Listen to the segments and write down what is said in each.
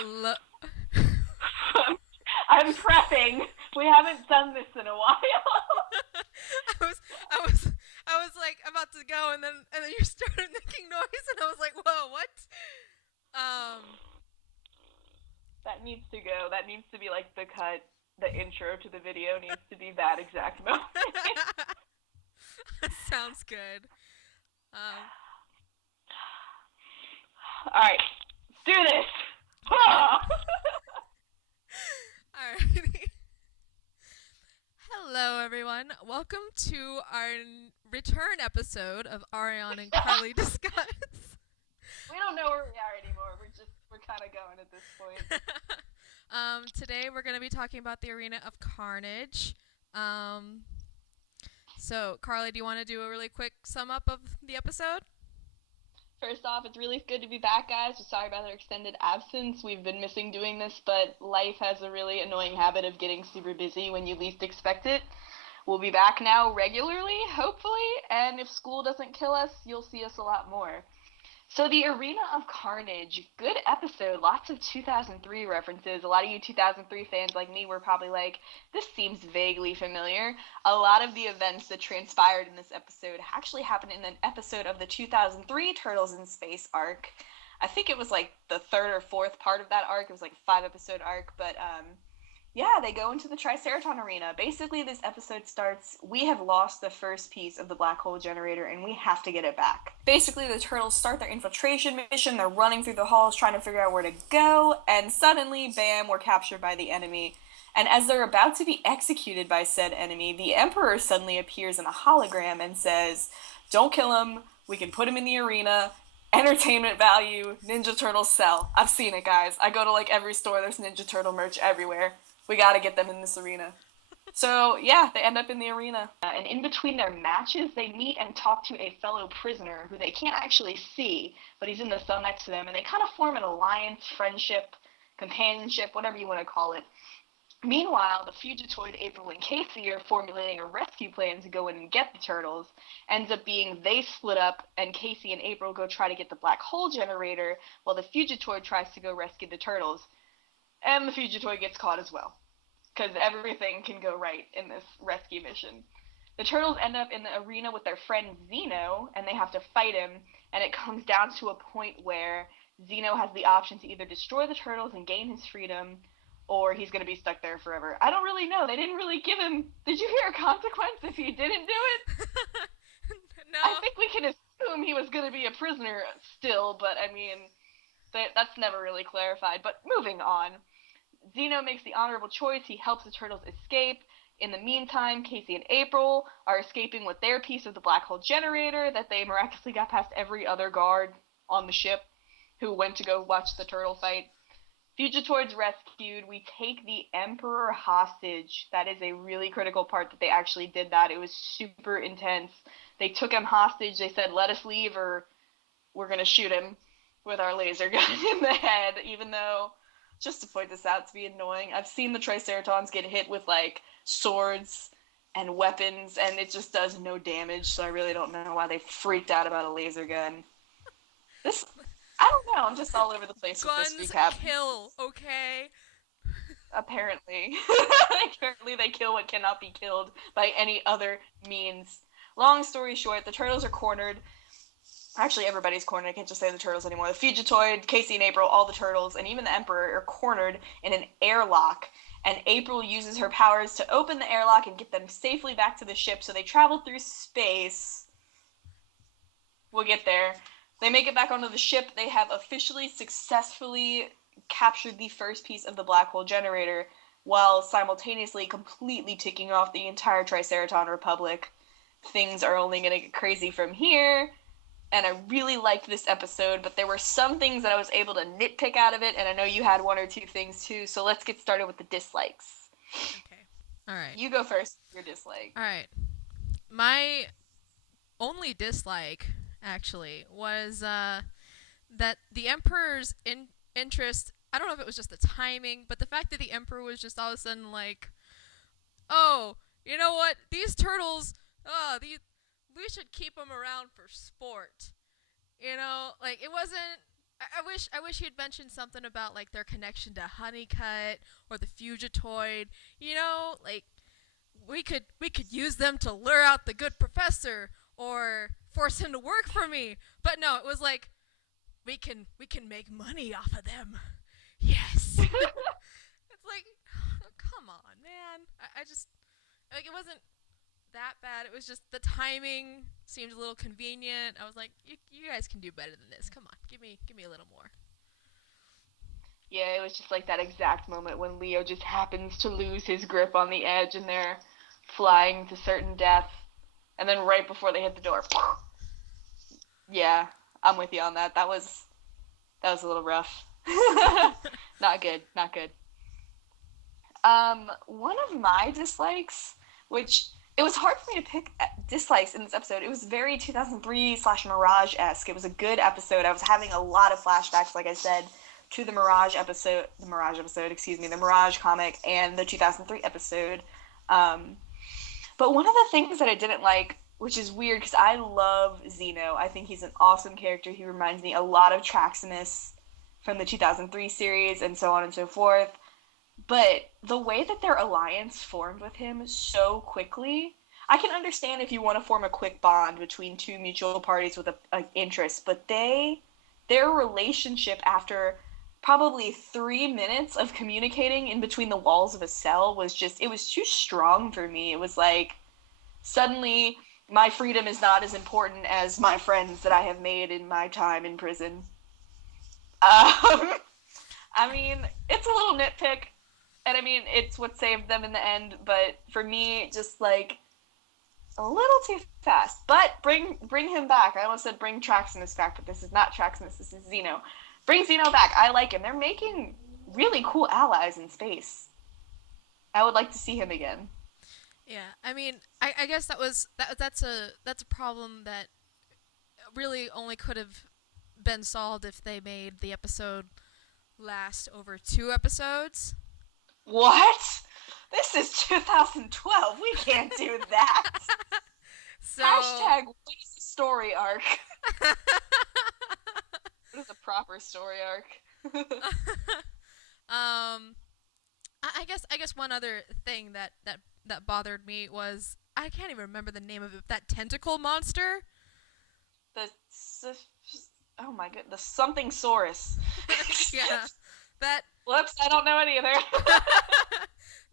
Hello. I'm prepping. We haven't done this in a while. I was, I was, I was like about to go, and then you started making noise, and I was like, "Whoa, what?" Um, That needs to go. That needs to be like the cut. The intro to the video needs to be that exact moment. sounds good. Um, All right, let's do this. alrighty. Hello, everyone. Welcome to our return episode of Ariane and Karley discuss. We don't know where we are anymore. We're kind of going at this point. Today we're going to be talking about the Arena of Carnage. Um, so, Carly, do you want to do a really quick sum up of the episode? First off, it's really good to be back, guys. We're sorry about our extended absence. We've been missing doing this, but life has a really annoying habit of getting super busy when you least expect it. We'll be back now regularly, hopefully, and if school doesn't kill us, you'll see us a lot more. So the Arena of Carnage, good episode, lots of 2003 references. A lot of you 2003 fans like me were probably like, this seems vaguely familiar. A lot of the events that transpired in this episode actually happened in an episode of the 2003 Turtles in Space arc. I think it was like the third or fourth part of that arc. It was like a 5 episode arc, but yeah, they go into the Triceraton Arena. Basically, this episode starts, we have lost the first piece of the black hole generator, and we have to get it back. Basically, the turtles start their infiltration mission, they're running through the halls trying to figure out where to go, and suddenly, bam, we're captured by the enemy. And as they're about to be executed by said enemy, the Emperor suddenly appears in a hologram and says, don't kill him, we can put him in the arena, entertainment value, Ninja Turtles sell. I've seen it, guys. I go to like every store, there's Ninja Turtle merch everywhere. We gotta get them in this arena. So, yeah, they end up in the arena. And in between their matches, they meet and talk to a fellow prisoner who they can't actually see, but he's in the cell next to them, and they kind of form an alliance, friendship, companionship, whatever you want to call it. Meanwhile, the Fugitoid April and Casey are formulating a rescue plan to go in and get the turtles. Ends up being they split up, and Casey and April go try to get the black hole generator, while the Fugitoid tries to go rescue the turtles. And the Fugitoid gets caught as well, because everything can go right in this rescue mission. The turtles end up in the arena with their friend Zeno, and they have to fight him, and it comes down to a point where Zeno has the option to either destroy the turtles and gain his freedom, or he's going to be stuck there forever. I don't really know. They didn't really give him... Did you hear a consequence if he didn't do it? No. I think we can assume he was going to be a prisoner still, but I mean, that's never really clarified. But moving on. Zeno makes the honorable choice. He helps the turtles escape. In the meantime, Casey and April are escaping with their piece of the black hole generator that they miraculously got past every other guard on the ship who went to go watch the turtle fight. Fugitoids rescued. We take the Emperor hostage. That is a really critical part that they actually did that. It was super intense. They took him hostage. They said, let us leave or we're going to shoot him with our laser gun in the head, even though, just to point this out to be annoying, I've seen the Triceratons get hit with, like, swords and weapons, and it just does no damage, so I really don't know why they freaked out about a laser gun. This... I don't know, I'm just all over the place with this Guns recap. kill, okay? Apparently. Apparently they kill what cannot be killed by any other means. Long story short, the turtles are cornered. Actually, everybody's cornered. I can't just say the turtles anymore. The Fugitoid, Casey and April, all the turtles, and even the Emperor are cornered in an airlock. And April uses her powers to open the airlock and get them safely back to the ship. So they travel through space. We'll get there. They make it back onto the ship. They have officially successfully captured the first piece of the black hole generator, while simultaneously completely ticking off the entire Triceraton Republic. Things are only going to get crazy from here, and I really liked this episode, but there were some things that I was able to nitpick out of it, and I know you had one or two things too, so let's get started with the dislikes. Okay. Alright. You go first, your dislike. Alright. My only dislike, actually, was that the Emperor's interest. I don't know if it was just the timing, but the fact that the Emperor was just all of a sudden like, oh, you know what? These turtles, we should keep them around for sport. Like, it wasn't. I wish he had mentioned something about like their connection to Honeycut or the Fugitoid. Like we could use them to lure out the good professor or force him to work for me. But no, it was like we can make money off of them. Yes. It's like, oh, come on, man. I just like it wasn't that bad. It was just the timing seemed a little convenient. I was like, you guys can do better than this. Come on, give me a little more. Yeah, it was just like that exact moment when Leo just happens to lose his grip on the edge and they're flying to certain death. And then right before they hit the door, yeah, I'm with you on that. That was a little rough. Not good, not good. One of my dislikes, which it was hard for me to pick dislikes in this episode. It was very 2003 slash Mirage esque. It was a good episode. I was having a lot of flashbacks, like I said, to the Mirage comic, and the 2003 episode. Um, but one of the things that I didn't like, which is weird because I love Zeno. I think he's an awesome character. He reminds me a lot of Traximus from the 2003 series, and so on and so forth. But the way that their alliance formed with him so quickly, I can understand if you want to form a quick bond between two mutual parties with a interest, but their relationship after probably 3 minutes of communicating in between the walls of a cell was just, it was too strong for me. It was like, suddenly my freedom is not as important as my friends that I have made in my time in prison. Um, I mean, it's a little nitpick, and I mean, it's what saved them in the end, but for me, just like a little too fast. But bring him back. I almost said bring Traximus back, but this is not Traximus, this is Zeno. Bring Zeno back. I like him. They're making really cool allies in space. I would like to see him again. Yeah, I mean, I guess that's a problem that really only could have been solved if they made the episode last over 2 episodes. What? This is 2012. We can't do that. So, Hashtag, what is the story arc? What is a proper story arc? I guess one other thing that bothered me was I can't even remember the name of it. That tentacle monster. the, oh my god, the something Saurus. Yeah, that Whoops, I don't know it either.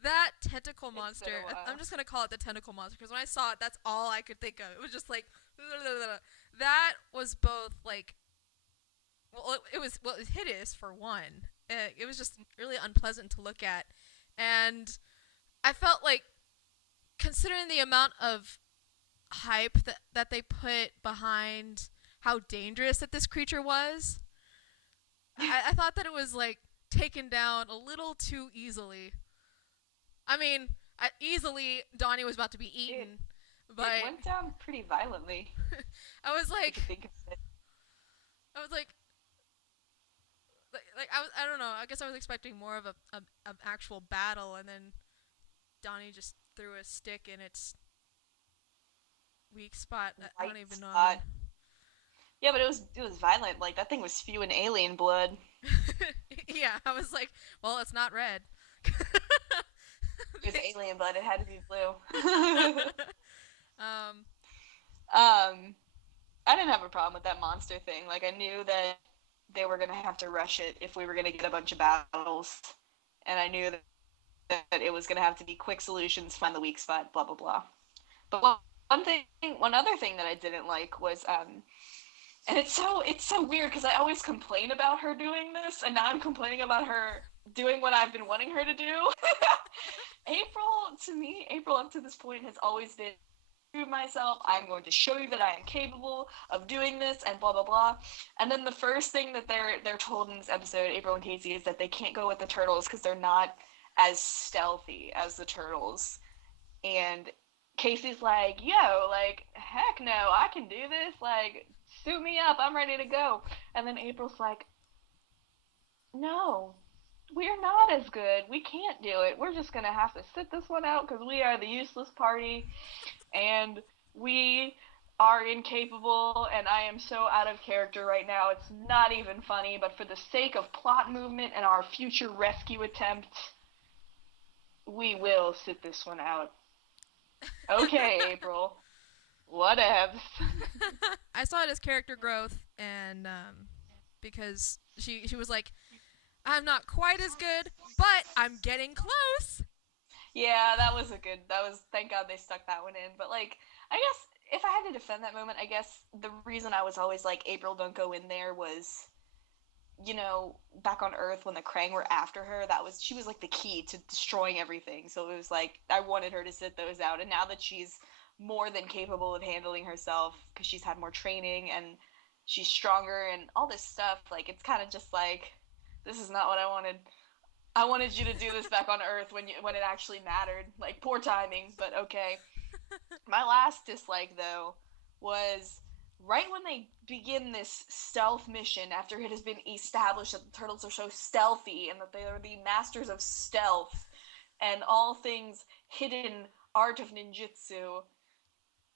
that tentacle It's been monster. a while. I'm just gonna call it the tentacle monster because when I saw it, that's all I could think of. It was just like that was both like it was hideous for one. It was just really unpleasant to look at, and I felt like considering the amount of hype that they put behind how dangerous that this creature was, I thought that it was like taken down a little too easily. I mean, easily Donnie was about to be It, eaten, but it went down pretty violently, I was if like, you think of it. I was like I don't know. I guess I was expecting more of a actual battle, and then Donnie just threw a stick in its weak spot. I White don't even know. spot. Yeah, but it was violent. Like that thing was spewing alien blood. Yeah, I was like, well, it's not red. It was alien blood. It had to be blue. um, I didn't have a problem with that monster thing. Like I knew that they were gonna have to rush it if we were gonna get a bunch of battles, and I knew that it was gonna have to be quick solutions, find the weak spot, blah blah blah. But one other thing that I didn't like was and it's so weird because I always complain about her doing this, and now I'm complaining about her doing what I've been wanting her to do. April up to this point has always been prove myself. I'm going to show you that I am capable of doing this, and blah blah blah. And then the first thing that they're told in this episode, April and Casey, is that they can't go with the turtles because they're not as stealthy as the turtles. And Casey's like, yo, like, heck no, I can do this. Like, suit me up. I'm ready to go. And then April's like, no, we're not as good. We can't do it. We're just going to have to sit this one out because we are the useless party. And we are incapable, and I am so out of character right now. It's not even funny, but for the sake of plot movement and our future rescue attempt, we will sit this one out. Okay, April. Whatevs. I saw it as character growth, and because she was like, I'm not quite as good, but I'm getting close. Yeah, that was a good. That was. Thank God they stuck that one in. But like, I guess if I had to defend that moment, I guess the reason I was always like April, don't go in there was, back on Earth when the Krang were after her. That was she was like the key to destroying everything. So it was like I wanted her to sit those out. And now that she's more than capable of handling herself because she's had more training and she's stronger and all this stuff, like it's kind of just like this is not what I wanted. I wanted you to do this back on Earth when it actually mattered. Like poor timing, but okay. My last dislike though was right when they begin this stealth mission after it has been established that the turtles are so stealthy and that they are the masters of stealth and all things hidden art of ninjutsu.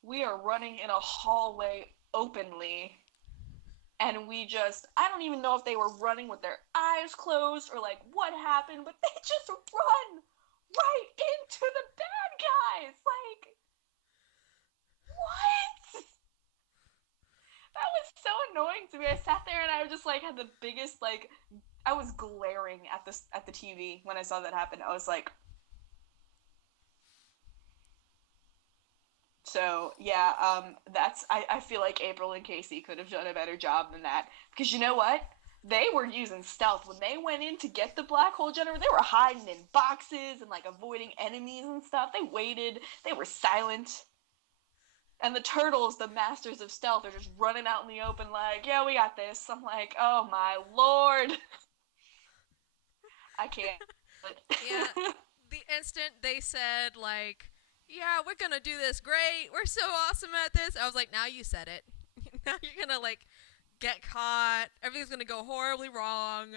We are running in a hallway openly and I don't even know if they were running with their eyes closed or like what happened, but they just run right into the bad guys. Like, what? That was so annoying to me. I sat there and I just like had the biggest like I was glaring at the TV when I saw that happen. I was like, so yeah, I feel like April and Casey could have done a better job than that because you know what? They were using stealth when they went in to get the black hole generator. They were hiding in boxes and like avoiding enemies and stuff. They waited. They were silent. And the turtles, the masters of stealth, are just running out in the open like, yeah, we got this. I'm like, oh my lord. I can't. Yeah, the instant they said like, "Yeah, we're gonna do this great. We're so awesome at this," I was like, "Now you said it. Now you're gonna like get caught. Everything's gonna go horribly wrong."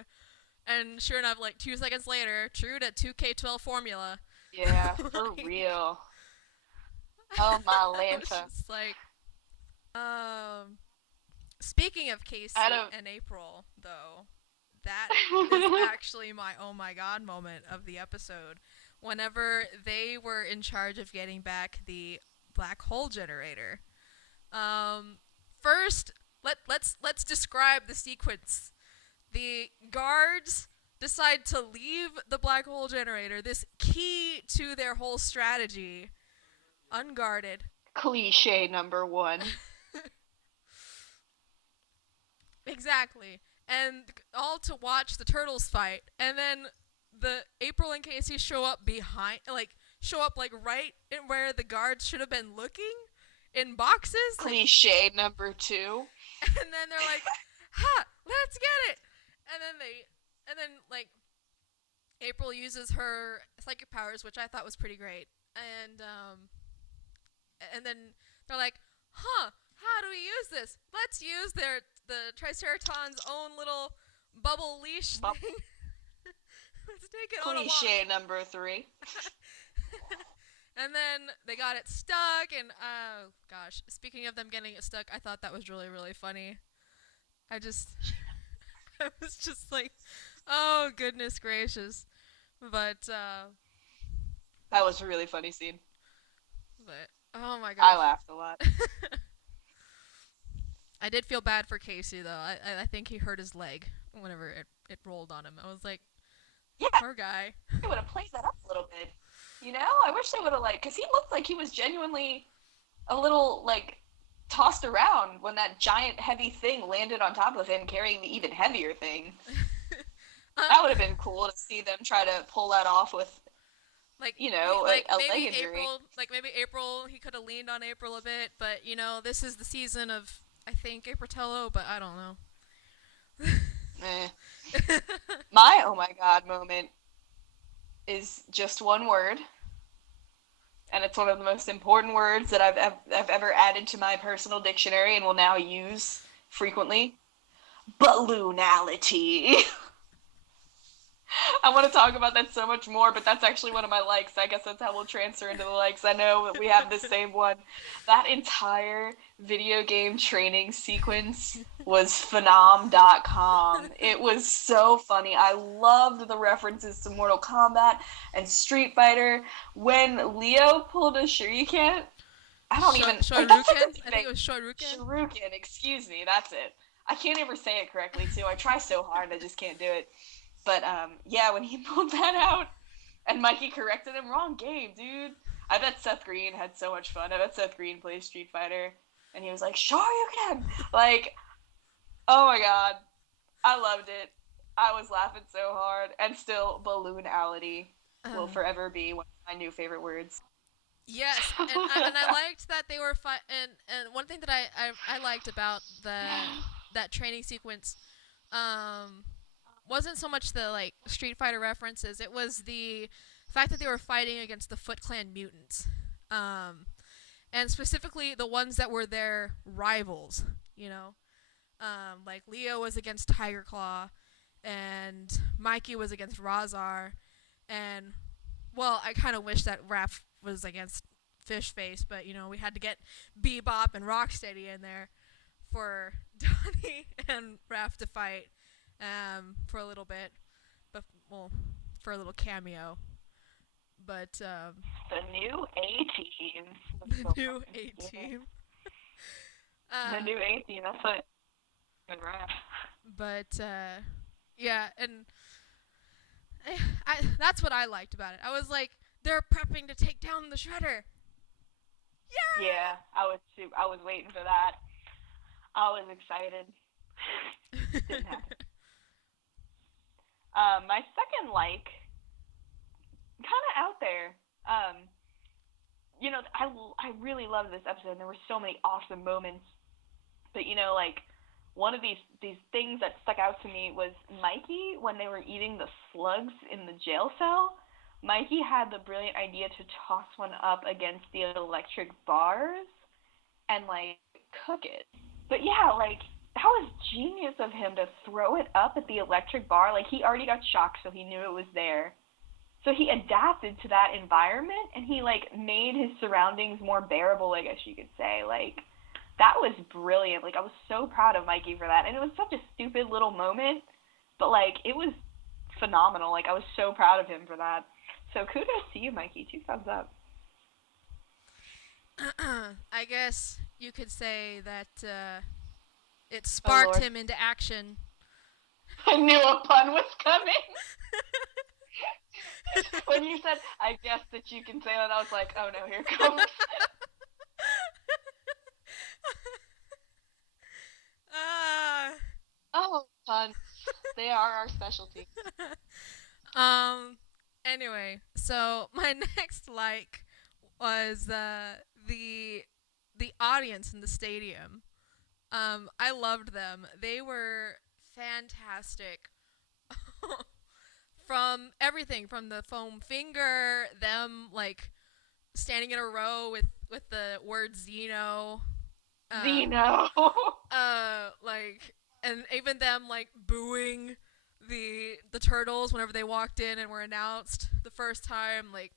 And sure enough, like 2 seconds later, true to 2K12 formula. Yeah, for Like, real. Oh my I was Lanta. just like, um. Speaking of I Casey don't. and April, though, that is actually my oh my god moment of the episode. Whenever they were in charge of getting back the black hole generator. Um, first, let's describe the sequence. The guards decide to leave the black hole generator, this key to their whole strategy, unguarded. Cliche number one. Exactly. And all to watch the turtles fight. And then the April and Casey show up like right in where the guards should have been looking in boxes. Like, Cliche number two. and then they're like, "Ha, let's get it." And then April uses her psychic powers, which I thought was pretty great. And then they're like, "Huh, how do we use this? Let's use the Triceratops' own little bubble leash thing. Let's take it on a Cliche walk." number three. And then they got it stuck, and oh gosh, speaking of them getting it stuck, I thought that was really, really funny. I just, I was just like, oh goodness gracious. But, That was a really funny scene. but, oh my I gosh. laughed a lot. I did feel bad for Casey, though. I think he hurt his leg whenever it rolled on him. I was like, Yeah, poor guy. they would have played that up a little bit. I wish they would have because he looked like he was genuinely a little like tossed around when that giant heavy thing landed on top of him carrying the even heavier thing. That would have been cool to see them try to pull that off with like a leg maybe injury. April he could have leaned on April a bit, but this is the season of I think Apritello, but I don't know. My oh my god moment is just one word, and it's one of the most important words that I've ever added to my personal dictionary and will now use frequently. Balloonality. I want to talk about that so much more, but that's actually one of my likes. I guess that's how we'll transfer into the likes. I know that we have the same one. That entire video game training sequence was phenom.com. It was so funny. I loved the references to Mortal Kombat and Street Fighter. When Leo pulled a shuriken, I don't even like that's like Shoryuken? his I think thing. it was Shoryuken. Shuriken, excuse me, that's it. I can't ever say it correctly too. I try so hard, I just can't do it. But yeah, when he pulled that out and Mikey corrected him, wrong game, dude. I bet Seth Green had so much fun. I bet Seth Green plays Street Fighter, and he was like, "Sure you can." Like, oh my god, I loved it. I was laughing so hard, and still, balloonality will Uh, forever be one of my new favorite words. yes, and I liked that they were and one thing that I liked about that training sequence um wasn't so much the like Street Fighter references. It was the fact that they were fighting against the Foot Clan mutants. Um and specifically the ones that were their rivals, you know. Like Leo was against Tiger Claw and Mikey was against Razar and well, I kind of wish that Raph was against Fish Face, but you know, we had to get Bebop and Rocksteady in there for Donnie and Raph to fight for a little bit, but well, for a little cameo. But The new A team. That's the so new fucking A stupid. team. The Uh, new A team. That's what. Good rap. but yeah, and that's what I liked about it. I was like, they're prepping to take down the Shredder. Yeah, I was waiting for that. I was excited. Didn't Yeah. happen. My second like, kind of out there. Um, I really loved this episode. There were so many awesome moments. But like one of these things that stuck out to me was Mikey when they were eating the slugs in the jail cell. Mikey had the brilliant idea to toss one up against the electric bars and like cook it. But yeah, like that was genius of him to throw it up at the electric bar. Like he already got shocked, so he knew it was there. So he adapted to that environment and he like made his surroundings more bearable, I guess you could say. Like that was brilliant. Like I was so proud of Mikey for that. And it was such a stupid little moment, but like it was phenomenal. Like I was so proud of him for that. So kudos to you, Mikey. 2 thumbs up. I guess you could say that it Oh sparked Lord. him into action. I knew a pun was coming. When you said, I guess that you can say that, I was like, oh no, here it comes. uh, Oh, puns. They are our specialty. um. Anyway, so my next like was the audience in the stadium. I loved them. They were fantastic. From everything, from the foam finger, them like standing in a row with the word Xeno, uh, Zeno. like, and even them like booing the turtles whenever they walked in and were announced the first time. Like,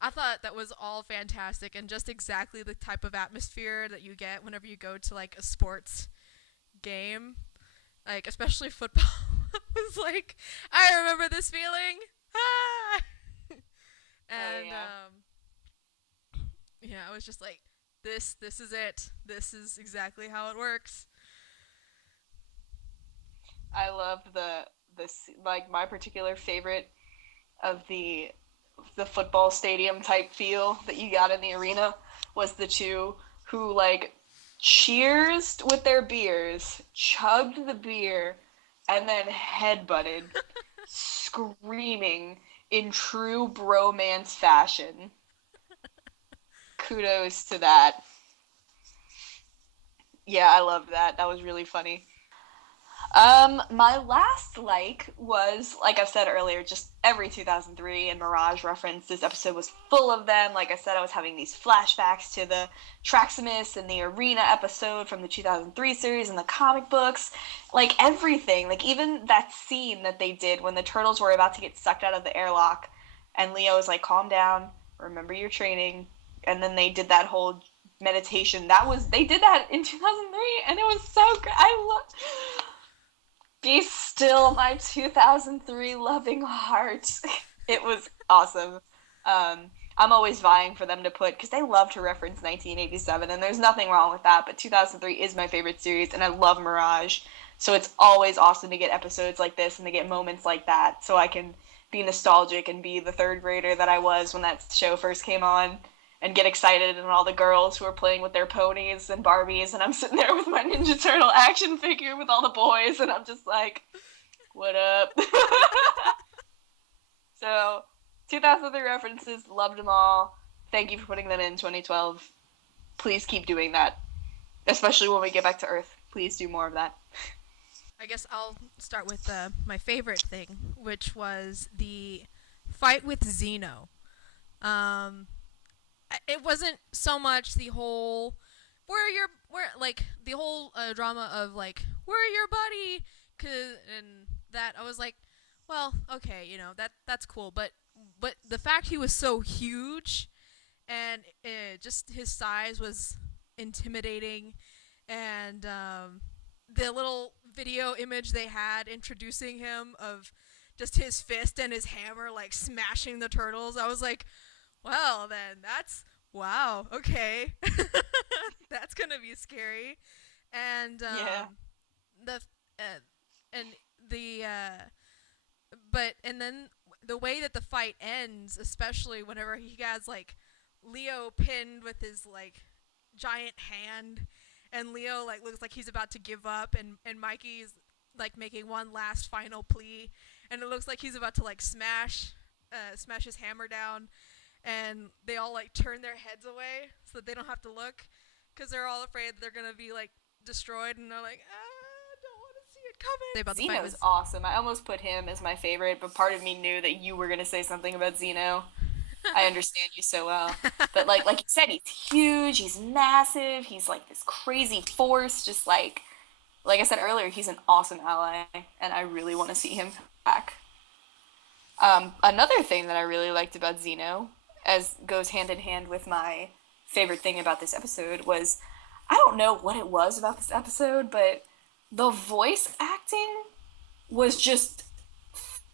I thought that was all fantastic and just exactly the type of atmosphere that you get whenever you go to like a sports game, like especially football. Was like, I remember this feeling. Ah! Oh And yeah. yeah, I was just like, this is it. This is exactly how it works. I loved this like my particular favorite of the football stadium type feel that you got in the arena was the two who like cheers with their beers, chugged the beer, and then headbutted, screaming in true bromance fashion. Kudos to that. Yeah, I loved that. That was really funny. My last was, like I said earlier, just every 2003 and Mirage reference. This episode was full of them. Like I said, I was having these flashbacks to the Traximus and the Arena episode from the 2003 series and the comic books. Like everything. Like even that scene that they did when the turtles were about to get sucked out of the airlock and Leo was like, calm down, remember your training. And then they did that whole meditation. They did that in 2003 and it was so great. I love Be Still My 2003 Loving Heart. It was awesome. I'm always vying for them to put, because they love to reference 1987, and there's nothing wrong with that, but 2003 is my favorite series, and I love Mirage. So it's always awesome to get episodes like this and to get moments like that, so I can be nostalgic and be the third grader that I was when that show first came on and get excited, and all the girls who are playing with their ponies and Barbies, and I'm sitting there with my Ninja Turtle action figure with all the boys, and I'm just like, what up? So, 2003 references, loved them all. Thank you for putting them in 2012. Please keep doing that, especially when we get back to Earth. Please do more of that. I guess I'll start with my favorite thing, which was the fight with Xeno. Um, it wasn't so much the whole the whole drama of like where your buddy, and that I was like, well, okay, that's cool, but the fact he was so huge and just his size was intimidating, and the little video image they had introducing him of just his fist and his hammer like smashing the turtles, I was like, well, then that's wow. Okay, that's gonna be scary. And Yeah. the and the but and then the way that the fight ends, especially whenever he has like Leo pinned with his like giant hand, and Leo like looks like he's about to give up, and Mikey's like making one last final plea, and it looks like he's about to like smash his hammer down, and they all like turn their heads away so that they don't have to look because they're all afraid they're gonna be like destroyed, and they're like, I don't want to see it coming. Say about the fight Xeno's was awesome. I almost put him as my favorite, but part of me knew that you were going to say something about Xeno. I understand you so well. But like you said, he's huge, he's massive, he's like this crazy force, just like I said earlier, he's an awesome ally, and I really want to see him back. Another thing that I really liked about Xeno, as goes hand in hand with my favorite thing about this episode, was I don't know what it was about this episode, but the voice acting was just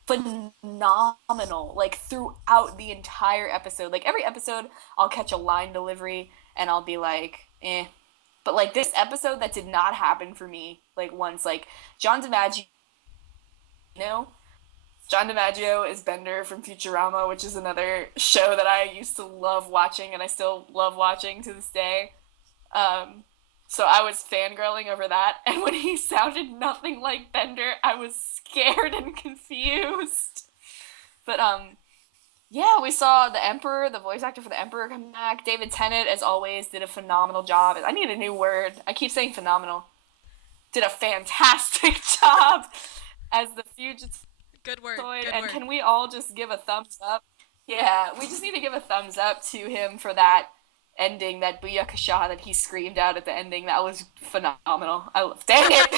phenomenal. Like throughout the entire episode, like every episode, I'll catch a line delivery and I'll be like, eh. But like this episode, that did not happen for me. Like once, like John DiMaggio, you know, John DiMaggio is Bender from Futurama, which is another show that I used to love watching and I still love watching to this day. Um, so I was fangirling over that, and when he sounded nothing like Bender, I was scared and confused. But yeah, we saw the Emperor, the voice actor for the Emperor, come back. David Tennant, as always, did a phenomenal job. I need a new word. I keep saying phenomenal. Did a fantastic job as the fugitive. good word. Good And word. can we all just give a thumbs up? Yeah, we just need to give a thumbs up to him for that ending, that Booyakasha that he screamed out at the ending. That was phenomenal. Dang it!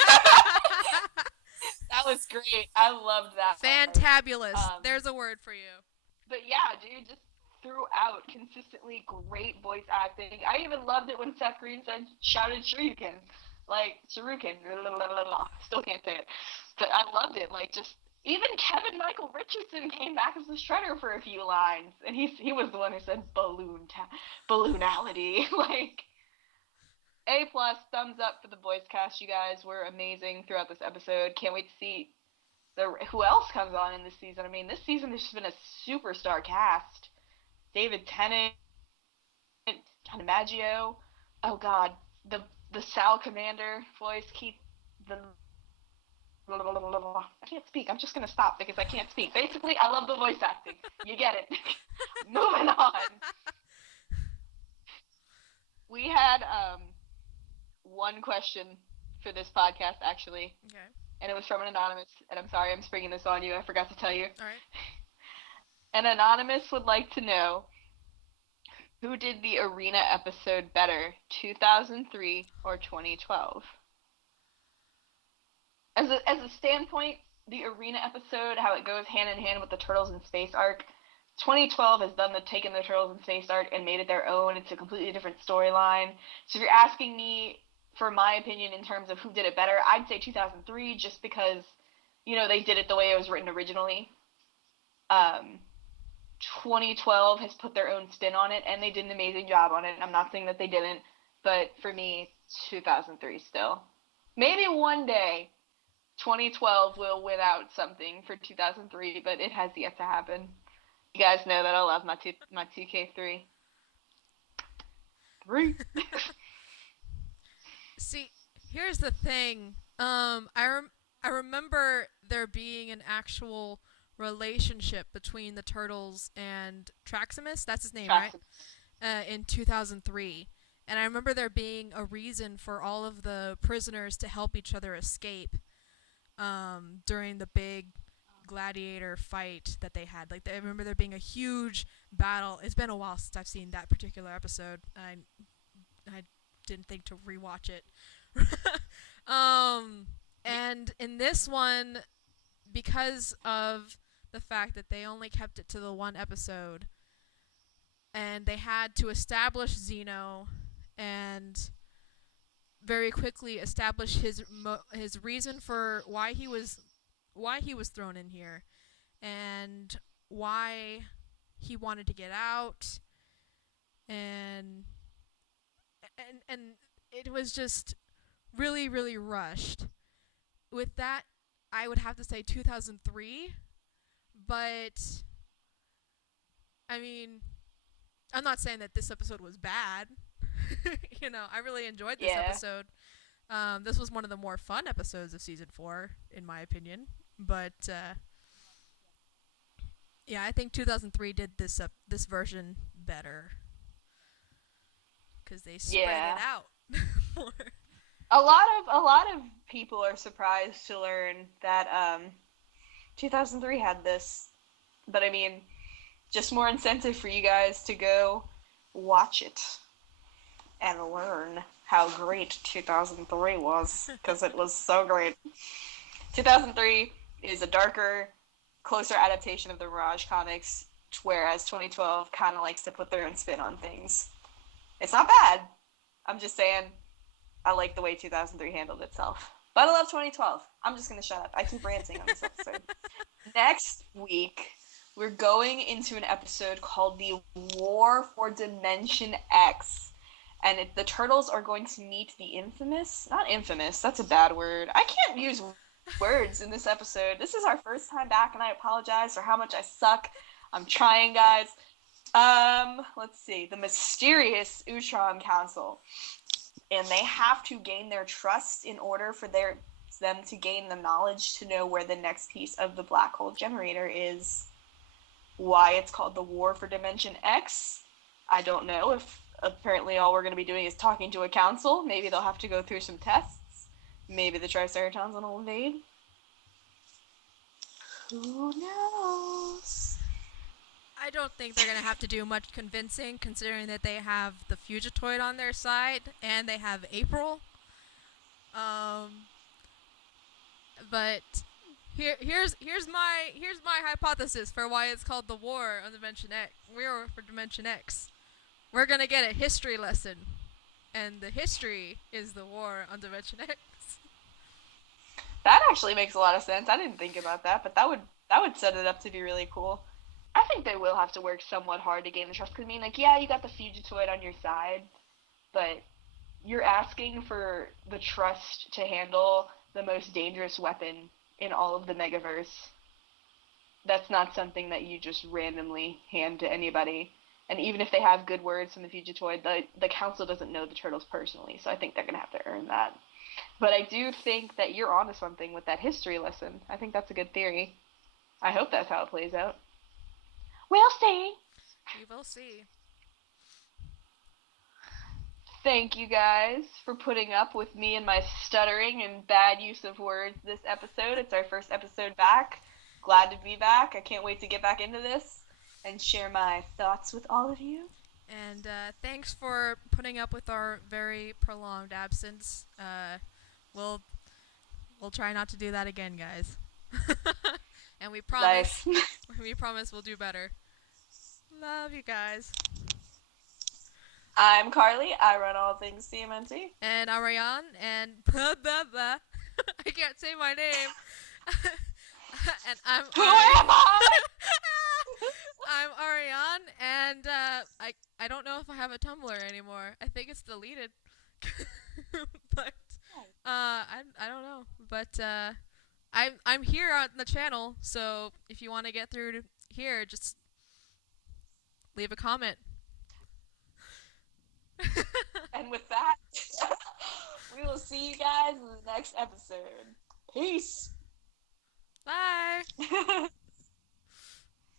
That was great. I loved that part. Fantabulous. Um, There's a word for you. but yeah, dude, just throughout, consistently great voice acting. I even loved it when Seth Green said shouted Shuriken. Like, Shuriken. Still can't say it. But I loved it. Like, just even Kevin Michael Richardson came back as the Shredder for a few lines, and he was the one who said balloonality. Like, A plus, thumbs up for the voice cast. You guys were amazing throughout this episode. Can't wait to see who else comes on in this season. I mean, this season there's just been a superstar cast. David Tennant, John DiMaggio. Oh God, the Sal Commander voice. Keep the I can't speak. I'm just gonna stop because I can't speak. Basically, I love the voice acting. You get it. Moving on. We had one question for this podcast actually, Okay. and it was from an anonymous. And I'm sorry, I'm springing this on you. I forgot to tell you. All right. An anonymous would like to know who did the Arena episode better, 2003 or 2012? As a standpoint, the Arena episode, how it goes hand in hand with the Turtles in Space arc, 2012 has taken the Turtles in Space arc and made it their own. It's a completely different storyline. So if you're asking me for my opinion in terms of who did it better, I'd say 2003, just because they did it the way it was written originally. Um, 2012 has put their own spin on it, and they did an amazing job on it. I'm not saying that they didn't, but for me, 2003 still. Maybe one day 2012 will win out something for 2003, but it has yet to happen. You guys know that I love my 2K3. Three. See, here's the thing. I remember there being an actual relationship between the Turtles and Traximus. That's his name, right? In 2003. And I remember there being a reason for all of the prisoners to help each other escape during the big gladiator fight that they had. Like, I remember there being a huge battle. It's been a while since I've seen that particular episode. I didn't think to rewatch it. And in this one, because of the fact that they only kept it to the one episode, and they had to establish Zeno and very quickly establish his reason for why he was thrown in here, and why he wanted to get out, and it was just really, really rushed. With that, I would have to say 2003, but I mean, I'm not saying that this episode was bad. I really enjoyed this episode. This was one of the more fun episodes of season 4, in my opinion. But yeah, I think 2003 did this version better because they spread it out more. A lot of people are surprised to learn that 2003 had this, but I mean, just more incentive for you guys to go watch it and learn how great 2003 was, because it was so great. 2003 is a darker, closer adaptation of the Mirage comics, whereas 2012 kind of likes to put their own spin on things. It's not bad. I'm just saying I like the way 2003 handled itself. But I love 2012. I'm just going to shut up. I keep ranting on this episode. Next week, we're going into an episode called The War for Dimension X. And the Turtles are going to meet the infamous... Not infamous, that's a bad word. I can't use words in this episode. This is our first time back, and I apologize for how much I suck. I'm trying, guys. Let's see. The mysterious Utron Council. And they have to gain their trust in order for them to gain the knowledge to know where the next piece of the black hole generator is. Why it's called the War for Dimension X, I don't know. If apparently all we're going to be doing is talking to a council, maybe they'll have to go through some tests. Maybe the Triceratons will invade. Who knows? I don't think they're going to have to do much convincing, considering that they have the Fugitoid on their side, and they have April. But here's my hypothesis for why it's called the War on Dimension X. War for Dimension X. We're going to get a history lesson, and the history is the War on Dimension X. That actually makes a lot of sense. I didn't think about that, but that would set it up to be really cool. I think they will have to work somewhat hard to gain the trust. Because, I mean, like, yeah, you got the Fugitoid on your side, but you're asking for the trust to handle the most dangerous weapon in all of the Megaverse. That's not something that you just randomly hand to anybody. And even if they have good words from the Fugitoid, the Council doesn't know the Turtles personally, so I think they're going to have to earn that. But I do think that you're onto something with that history lesson. I think that's a good theory. I hope that's how it plays out. We'll see. We will see. Thank you guys for putting up with me and my stuttering and bad use of words this episode. It's our first episode back. Glad to be back. I can't wait to get back into this and share my thoughts with all of you. And thanks for putting up with our very prolonged absence. We'll we'll try not to do that again, guys. And Nice. we promise we'll do better. Love you guys. I'm Carly. I run all things TMNT. And Ariane and blah blah blah. I can't say my name. And Who am I? I'm Ariane, and I don't know if I have a Tumblr anymore. I think it's deleted. But I don't know. But I'm here on the channel, so if you want to get through to here, just leave a comment. And with that, we will see you guys in the next episode. Peace. Bye.